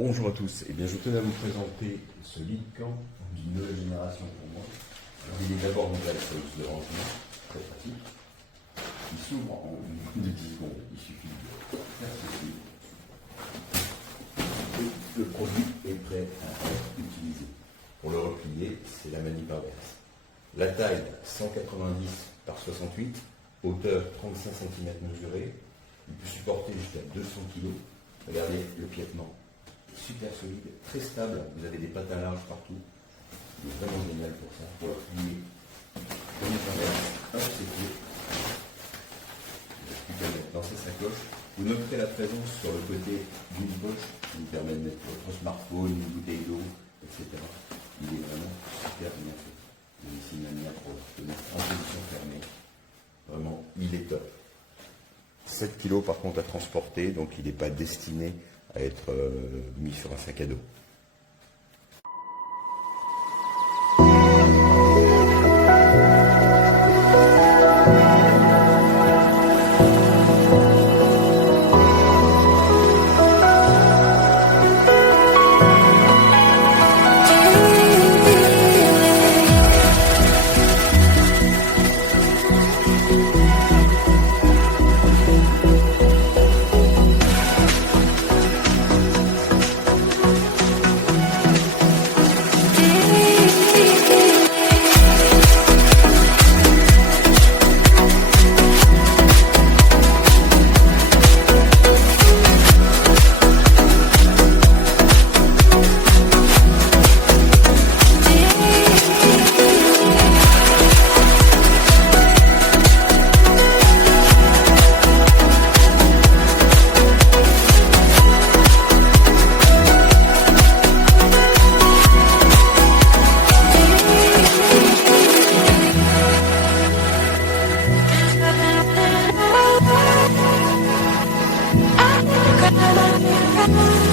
Bonjour à tous, eh bien, je tenais à vous présenter ce lit de camp d'une nouvelle génération pour moi. Alors, il est d'abord nouvelle à cause de rangement, très pratique. Il s'ouvre en moins de 10 secondes, il suffit de faire ceci. Et le produit est prêt à être utilisé. Pour le replier, c'est la manip inverse. La taille 190 par 68, hauteur 35 cm mesurée, il peut supporter jusqu'à 200 kg. Regardez le piétement. Super solide, très stable, vous avez des patins larges partout. Il est vraiment génial pour ça, pour le plier. On est un pied. Plus qu'à mettre dans sa sacoche. Vous noterez la présence sur le côté d'une poche qui vous permet de mettre votre smartphone, une bouteille d'eau, etc. Il est vraiment super bien fait. Il y a ici une manière pour le mettre en position fermée. Vraiment, il est top. 7 kg par contre à transporter, donc il n'est pas destiné à être mis sur un sac à dos. I'm